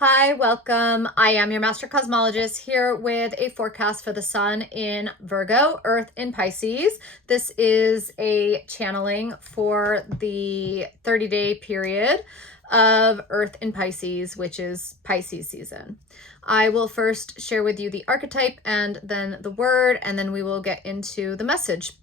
Hi, welcome. I am your master cosmologist here with a forecast for the sun in Virgo, Earth in Pisces. This is a channeling for the 30-day period of Earth in Pisces, which is Pisces season. I will first share with you the archetype and then the word, and then we will get into the message.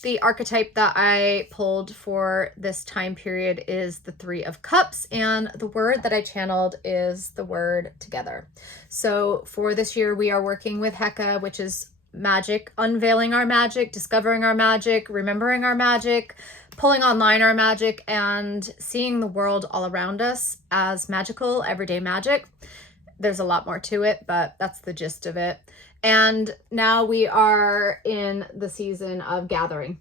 The archetype that I pulled for this time period is the Three of Cups, and the word that I channeled is the word together. So for this year, we are working with Heka, which is magic, unveiling our magic, discovering our magic, remembering our magic, pulling online our magic, and seeing the world all around us as magical, everyday magic. There's a lot more to it, but that's the gist of it. And now we are in the season of gathering.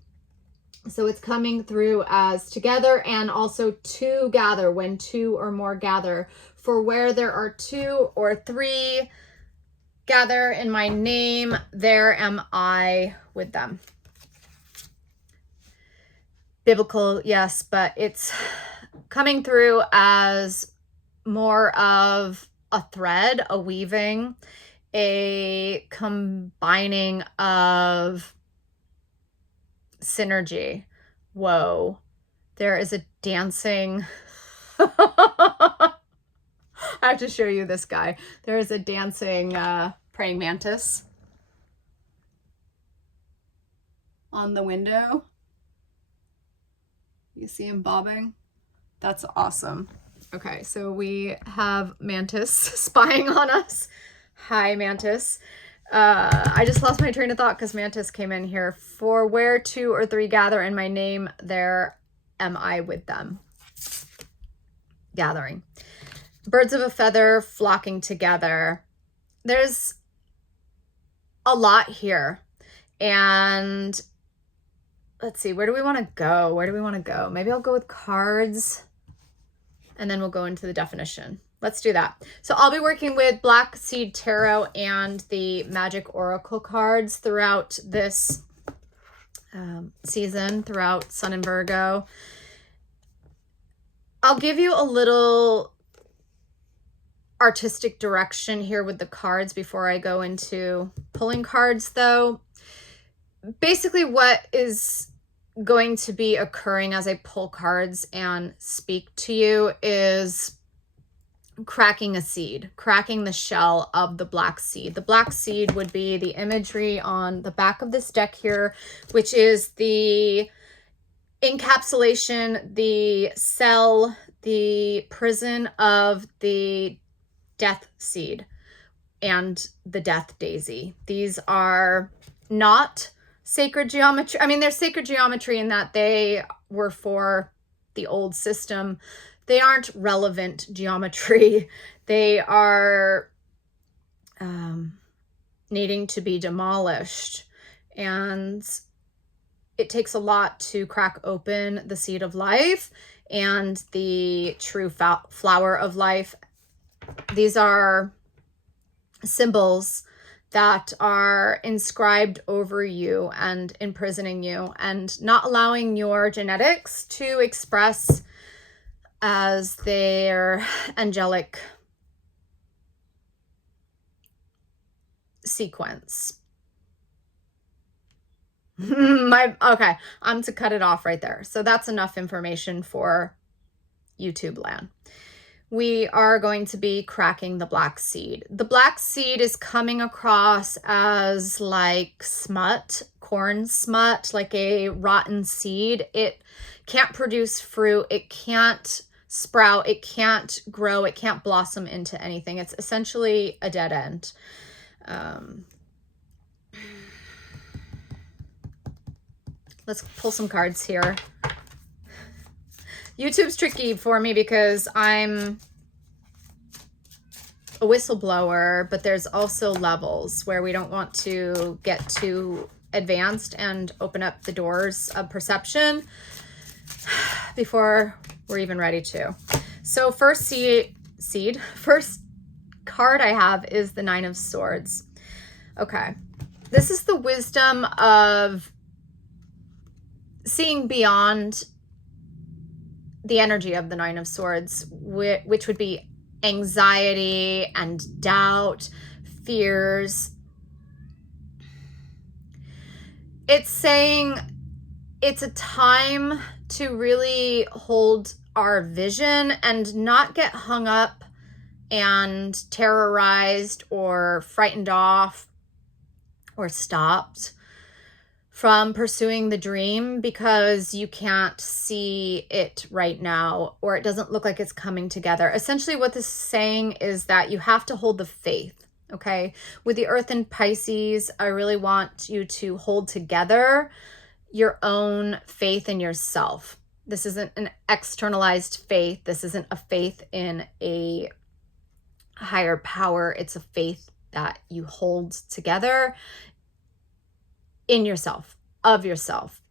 So it's coming through as together and also to gather, when two or more gather. For where there are two or three gather in my name, there am I with them. Biblical, yes, but it's coming through as more of a thread, a weaving, a combining of synergy. Whoa, there is a dancing. I have to show you this guy. There is a dancing praying mantis on the window. You see him bobbing? That's awesome. Okay, so we have Mantis spying on us. Hi, Mantis. I just lost my train of thought because Mantis came in here. For where two or three gather in my name, there am I with them. Gathering. Birds of a feather flocking together. There's a lot here. And let's see, where do we want to go? Where do we want to go? Maybe I'll go with cards and then we'll go into the definition. Let's do that. So I'll be working with Black Seed Tarot and the Magic Oracle cards throughout this season, throughout Sun in Virgo. I'll give you a little artistic direction here with the cards before I go into pulling cards, though. Basically, what is going to be occurring as I pull cards and speak to you is cracking a seed, cracking the shell of the black seed. The black seed would be the imagery on the back of this deck here, which is the encapsulation, the cell, the prison of the death seed and the death daisy. These are not sacred geometry. I mean, they're sacred geometry in that they were for the old system. They aren't relevant geometry. They are needing to be demolished. And it takes a lot to crack open the seed of life and the true flower of life. These are symbols that are inscribed over you and imprisoning you and not allowing your genetics to express as their angelic sequence. Okay, I'm to cut it off right there. So that's enough information for YouTube land. We are going to be cracking the black seed. The black seed is coming across as like smut, corn smut, like a rotten seed. It can't produce fruit. It can't sprout. It can't grow. It can't blossom into anything. It's essentially a dead end. Let's pull some cards here. YouTube's tricky for me because I'm a whistleblower, but there's also levels where we don't want to get too advanced and open up the doors of perception before we're even ready to. So first first card I have is the Nine of Swords. Okay. This is the wisdom of seeing beyond the energy of the Nine of Swords, which would be anxiety and doubt, fears. It's saying it's a time to really hold our vision and not get hung up and terrorized or frightened off or stopped from pursuing the dream because you can't see it right now, or it doesn't look like it's coming together. Essentially, what this is saying is that you have to hold the faith, okay? With the Earth in Pisces, I really want you to hold together your own faith in yourself. This isn't an externalized faith. This isn't a faith in a higher power. It's a faith that you hold together in yourself, of yourself.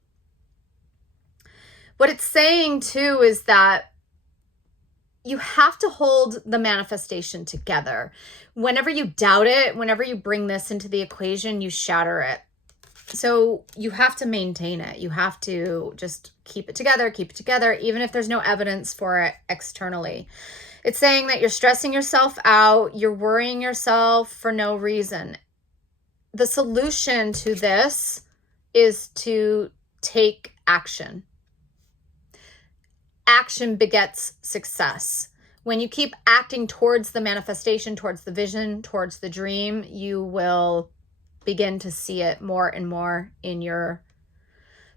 What it's saying too is that you have to hold the manifestation together. Whenever you doubt it, whenever you bring this into the equation, you shatter it. So you have to maintain it. You have to just keep it together, even if there's no evidence for it externally. It's saying that you're stressing yourself out, you're worrying yourself for no reason. The solution to this is to take action. Action begets success. When you keep acting towards the manifestation, towards the vision, towards the dream, you will begin to see it more and more in your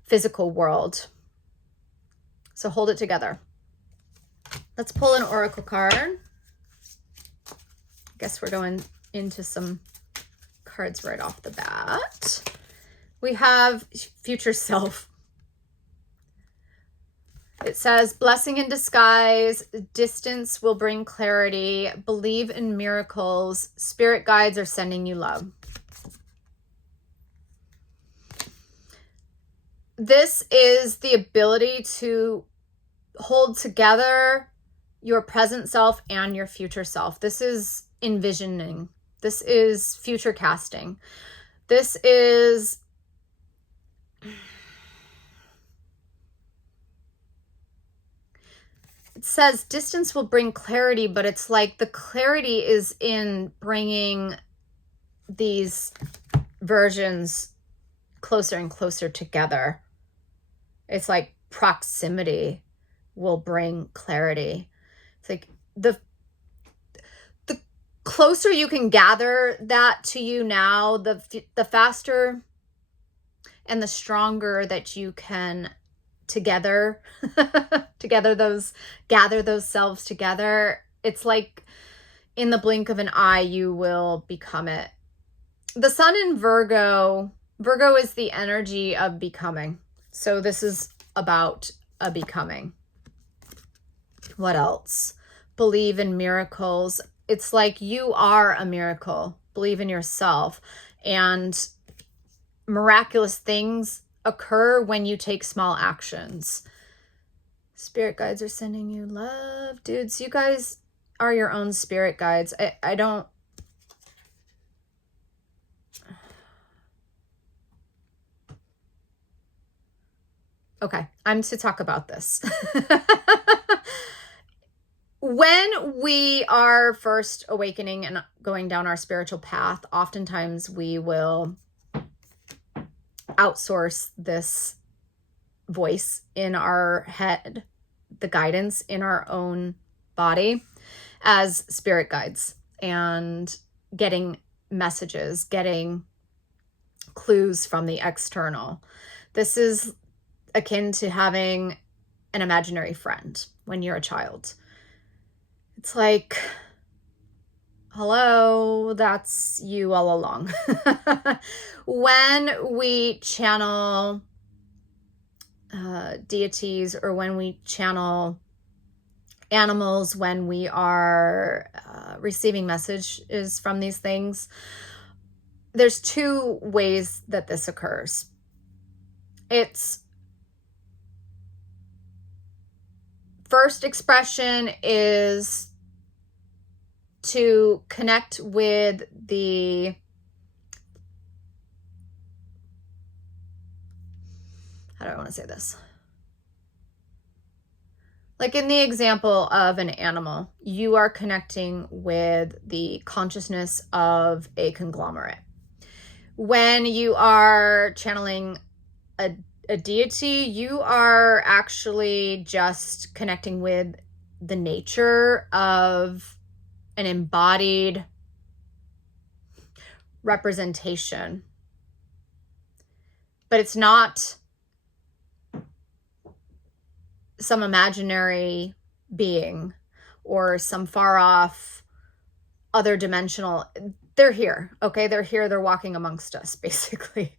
physical world. So hold it together. Let's pull an oracle card. I guess we're going into some cards right off the bat. We have future self. It says, blessing in disguise, distance will bring clarity, believe in miracles, spirit guides are sending you love. This is the ability to hold together your present self and your future self. This is envisioning. This is future casting. This is it says distance will bring clarity, but it's like the clarity is in bringing these versions closer and closer together. It's like proximity will bring clarity. It's like the closer you can gather that to you now, the faster and the stronger that you can gather those selves together. It's like in the blink of an eye, you will become it. The sun in Virgo is the energy of becoming. So this is about a becoming. What else? Believe in miracles. It's like you are a miracle. Believe in yourself. And miraculous things occur when you take small actions. Spirit guides are sending you love. Dudes, you guys are your own spirit guides. I don't... Okay, I'm to talk about this. When we are first awakening and going down our spiritual path, oftentimes we will outsource this voice in our head, the guidance in our own body as spirit guides, and getting messages, getting clues from the external. This is akin to having an imaginary friend when you're a child. It's like, hello, that's you all along. When we channel deities, or when we channel animals, when we are receiving messages from these things, there's two ways that this occurs. It's first expression is to connect with the, how do I want to say this? Like in the example of an animal, you are connecting with the consciousness of a conglomerate. When you are channeling a deity, you are actually just connecting with the nature of an embodied representation. But it's not some imaginary being or some far off other dimensional. They're here, okay? They're here. They're walking amongst us, basically.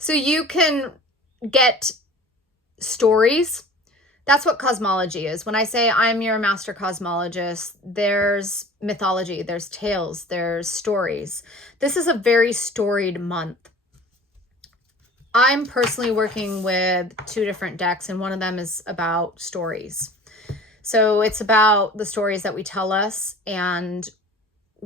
So you can get stories. That's what cosmology is. When I say I'm your master cosmologist, there's mythology, there's tales, there's stories. This is a very storied month. I'm personally working with 2 different decks, and one of them is about stories. So it's about the stories that we tell us and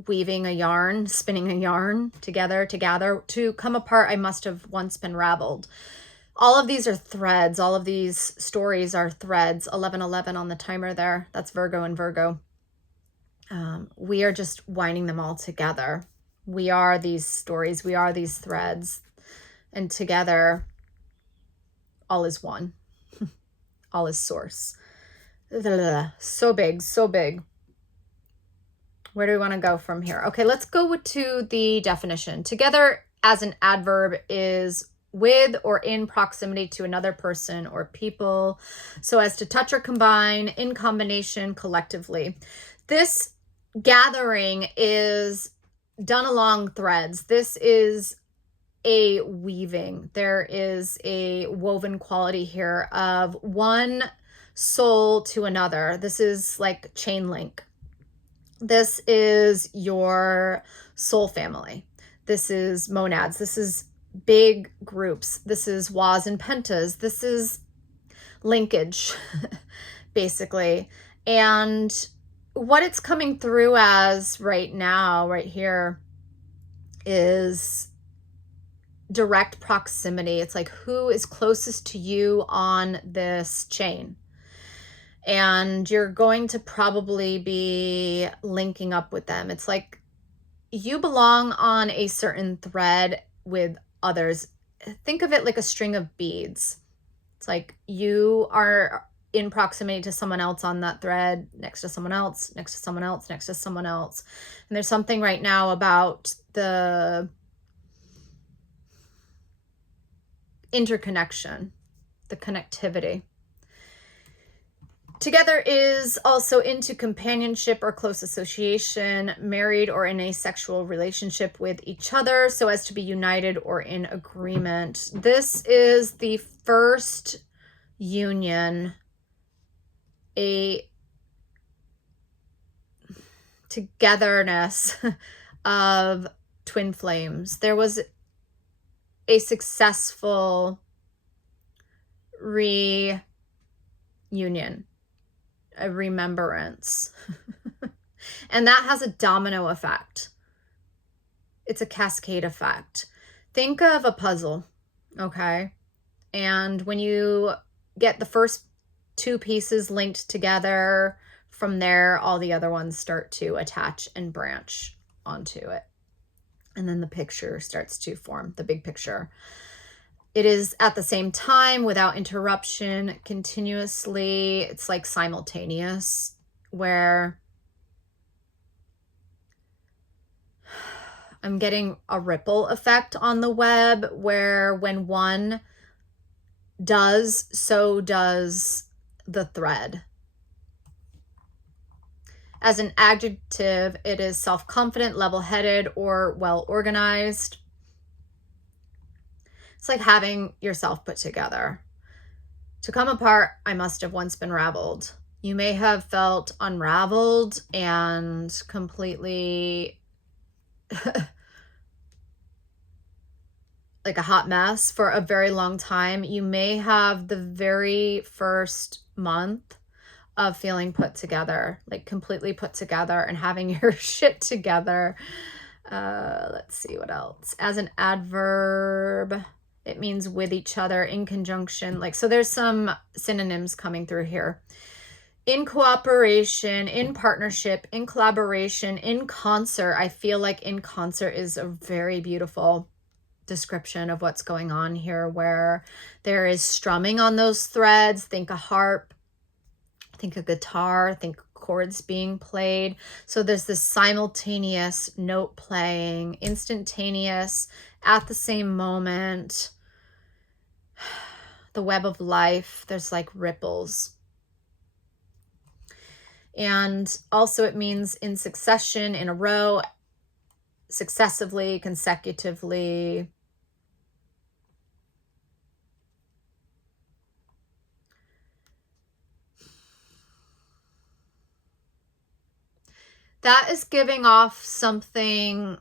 weaving a yarn, spinning a yarn together to come apart. I must have once been raveled. All of these are threads. All of these stories are threads. 1111 on the timer there. That's Virgo and Virgo. We are just winding them all together. We are these stories. We are these threads. And together, all is one. All is source. So big, so big. Where do we want to go from here? Okay, let's go to the definition. Together as an adverb is with or in proximity to another person or people, so as to touch or combine, in combination, collectively. This gathering is done along threads. This is a weaving. There is a woven quality here of one soul to another. This is like chain link. This is your soul family. This is monads. This is big groups. This is was and pentas. This is linkage, basically. And what it's coming through as right now, right here, is direct proximity. It's like who is closest to you on this chain. And you're going to probably be linking up with them. It's like you belong on a certain thread with others. Think of it like a string of beads. It's like you are in proximity to someone else on that thread, next to someone else, next to someone else, next to someone else. And there's something right now about the interconnection, the connectivity. Together is also into companionship or close association, married or in a sexual relationship with each other, so as to be united or in agreement. This is the first union, a togetherness of twin flames. There was a successful reunion, a remembrance. And that has a domino effect. It's a cascade effect. Think of a puzzle, okay? And when you get the first 2 pieces linked together, from there, all the other ones start to attach and branch onto it. And then the picture starts to form, the big picture. It is at the same time, without interruption, continuously. It's like simultaneous, where I'm getting a ripple effect on the web, where when one does, so does the thread. As an adjective, it is self-confident, level-headed, or well-organized. It's like having yourself put together. To come apart, I must have once been raveled. You may have felt unraveled and completely like a hot mess for a very long time. You may have the very first month of feeling put together, like completely put together and having your shit together. Let's see what else. As an adverb, it means with each other, in conjunction. Like, so there's some synonyms coming through here. in cooperation, in partnership, in collaboration, in concert. I feel like in concert is a very beautiful description of what's going on here, where there is strumming on those threads. Think a harp, think a guitar, think chords being played. So there's this simultaneous note playing, instantaneous, at the same moment. The web of life, there's like ripples. And also it means in succession, in a row, successively, consecutively. That is giving off something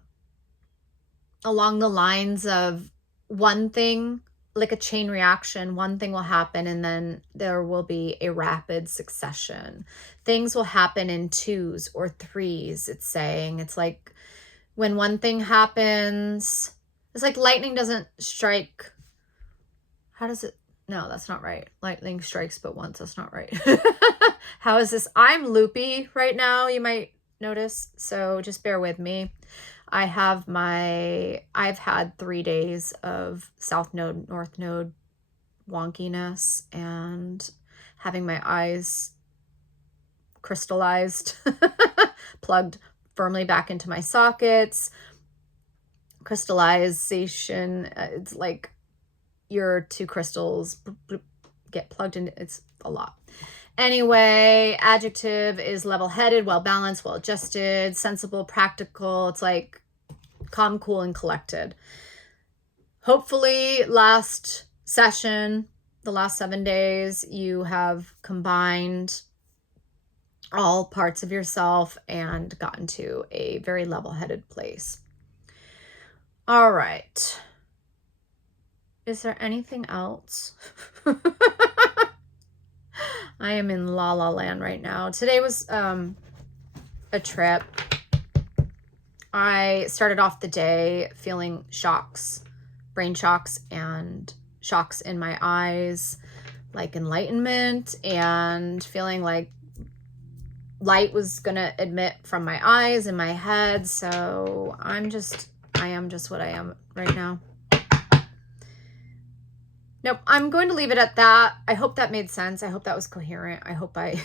along the lines of one thing, like a chain reaction. One thing will happen and then there will be a rapid succession. Things will happen in twos or threes, it's saying. It's like when one thing happens, it's like lightning doesn't strike. How does it? No, that's not right. Lightning strikes but once. That's not right. How is this? I'm loopy right now, you might notice. So just bear with me. I've had 3 days of South Node, North Node wonkiness and having my eyes crystallized, plugged firmly back into my sockets. Crystallization, it's like your two crystals get plugged in. It's a lot. Anyway, adjective is level-headed, well-balanced, well-adjusted, sensible, practical. It's like calm, cool, and collected. Hopefully last session, the last 7 days, you have combined all parts of yourself and gotten to a very level-headed place. All right. Is there anything else? I am in la la land right now. Today was a trip. I started off the day feeling shocks, brain shocks, and shocks in my eyes, like enlightenment, and feeling like light was gonna emit from my eyes and my head. So I am just what I am right now. Nope, I'm going to leave it at that. I hope that made sense. I hope that was coherent. I hope I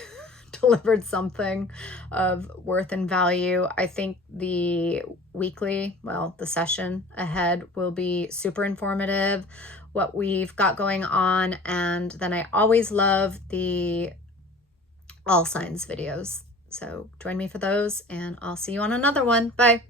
delivered something of worth and value. I think the weekly, well, the session ahead will be super informative, what we've got going on. And then I always love the all signs videos. So join me for those and I'll see you on another one. Bye.